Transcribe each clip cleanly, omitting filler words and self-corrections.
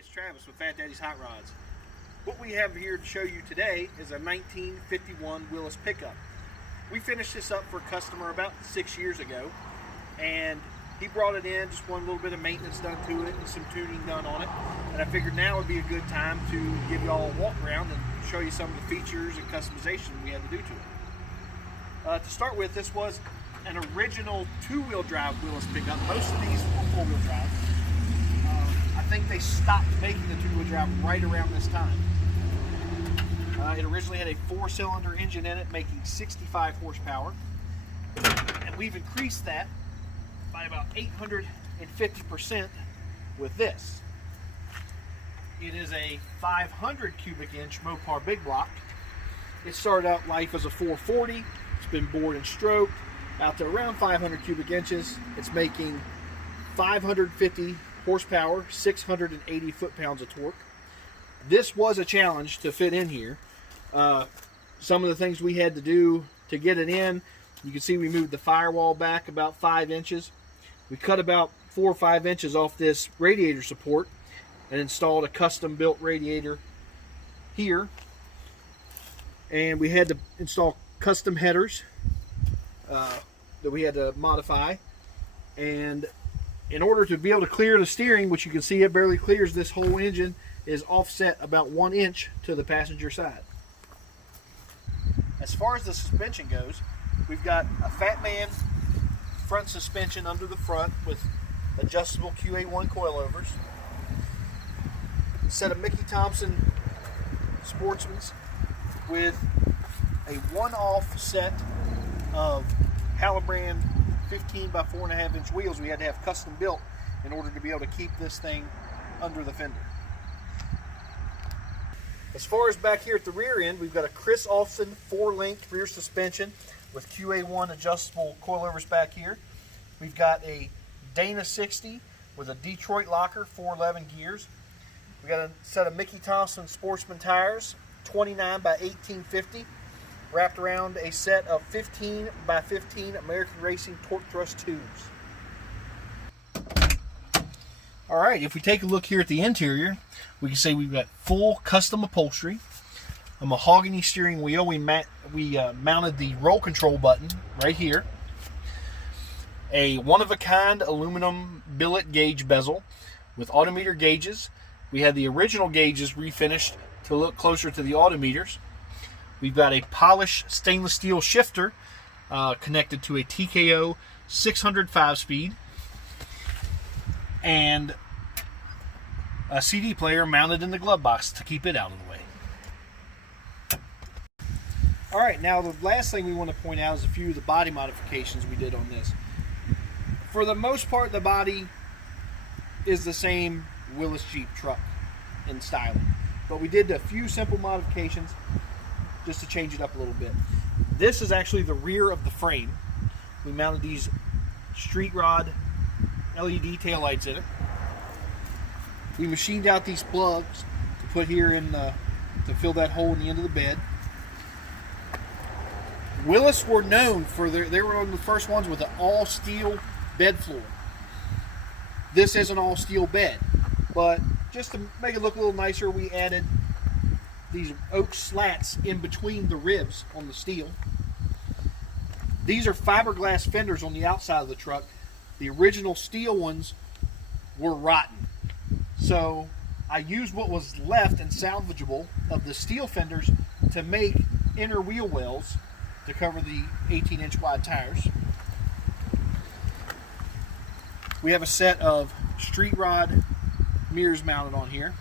it's Travis with Fat Daddy's Hot Rods. What we have here to show you today is a 1951 Willys pickup. We finished this up for a customer about 6 years ago, and he brought it in, just one little bit of maintenance done to it and some tuning done on it. And I figured now would be a good time to give you all a walk around and show you some of the features and customization we had to do to it. To start with, this was an original two-wheel drive Willys pickup. Most of these were four-wheel drive. I think they stopped making the two-wheel drive right around this time. It originally had a four-cylinder engine in it, making 65 horsepower. And we've increased that by about 850% with this. It is a 500 cubic inch Mopar big block. It started out life as a 440. It's been bored and stroked out to around 500 cubic inches. It's making 550 horsepower, 680 foot-pounds of torque. This was a challenge to fit in here. Some of the things we had to do to get it in, you can see we moved the firewall back about 5 inches. We cut about 4 or 5 inches off this radiator support and installed a custom built radiator here. And we had to install custom headers that we had to modify. And in order to be able to clear the steering, which you can see it barely clears, this whole engine is offset about 1 inch to the passenger side. As far as the suspension goes, we've got a Fat Man front suspension under the front with adjustable QA1 coilovers. A set of Mickey Thompson Sportsmans with a one-off set of Halibran 15 by 4.5 inch wheels we had to have custom built in order to be able to keep this thing under the fender. As far as back here at the rear end, we've got a Chris Olson 4-link rear suspension with QA1 adjustable coilovers back here. We've got a Dana 60 with a Detroit locker, 411 gears. We've got a set of Mickey Thompson Sportsman tires, 29 by 1850, wrapped around a set of 15 by 15 American Racing torque thrust tubes. Alright, if we take a look here at the interior, we can say we've got full custom upholstery, a mahogany steering wheel. We mounted the roll control button right here, a one-of-a-kind aluminum billet gauge bezel with autometer gauges. We had the original gauges refinished to look closer to the autometers. We've got a polished stainless steel shifter connected to a TKO 600 5-speed, and a CD player mounted in the glove box to keep it out of the way. Alright, now the last thing we want to point out is a few of the body modifications we did on this. For the most part, the body is the same Willys Jeep truck in styling, but we did a few simple modifications just to change it up a little bit. This is actually the rear of the frame. We mounted these street rod LED taillights in it. We machined out these plugs to put here in to fill that hole in the end of the bed. Willys were known for they were one of the first ones with an all steel bed floor. This is an all steel bed, but just to make it look a little nicer, we added these oak slats in between the ribs on the steel. These are fiberglass fenders on the outside of the truck. The original steel ones were rotten, so I used what was left and salvageable of the steel fenders to make inner wheel wells to cover the 18-inch wide tires. We have a set of street rod mirrors mounted on here.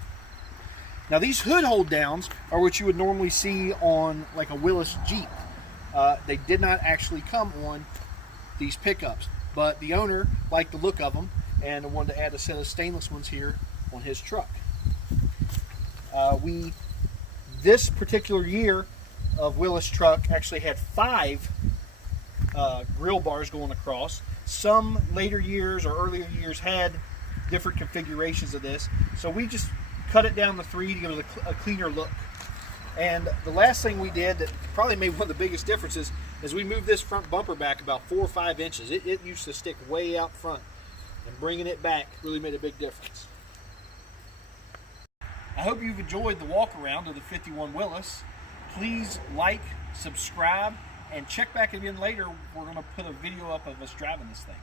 Now these hood hold downs are what you would normally see on like a Willys Jeep. They did not actually come on these pickups, but the owner liked the look of them and wanted to add a set of stainless ones here on his truck. This particular year of Willys truck actually had 5 grill bars going across. Some later years or earlier years had different configurations of this, so we just cut it down to 3 to give it a cleaner look. And the last thing we did that probably made one of the biggest differences is we moved this front bumper back about 4 or 5 inches. It used to stick way out front, and bringing it back really made a big difference. I hope you've enjoyed the walk around of the 51 Willys. Please like, subscribe, and check back again later. We're going to put a video up of us driving this thing.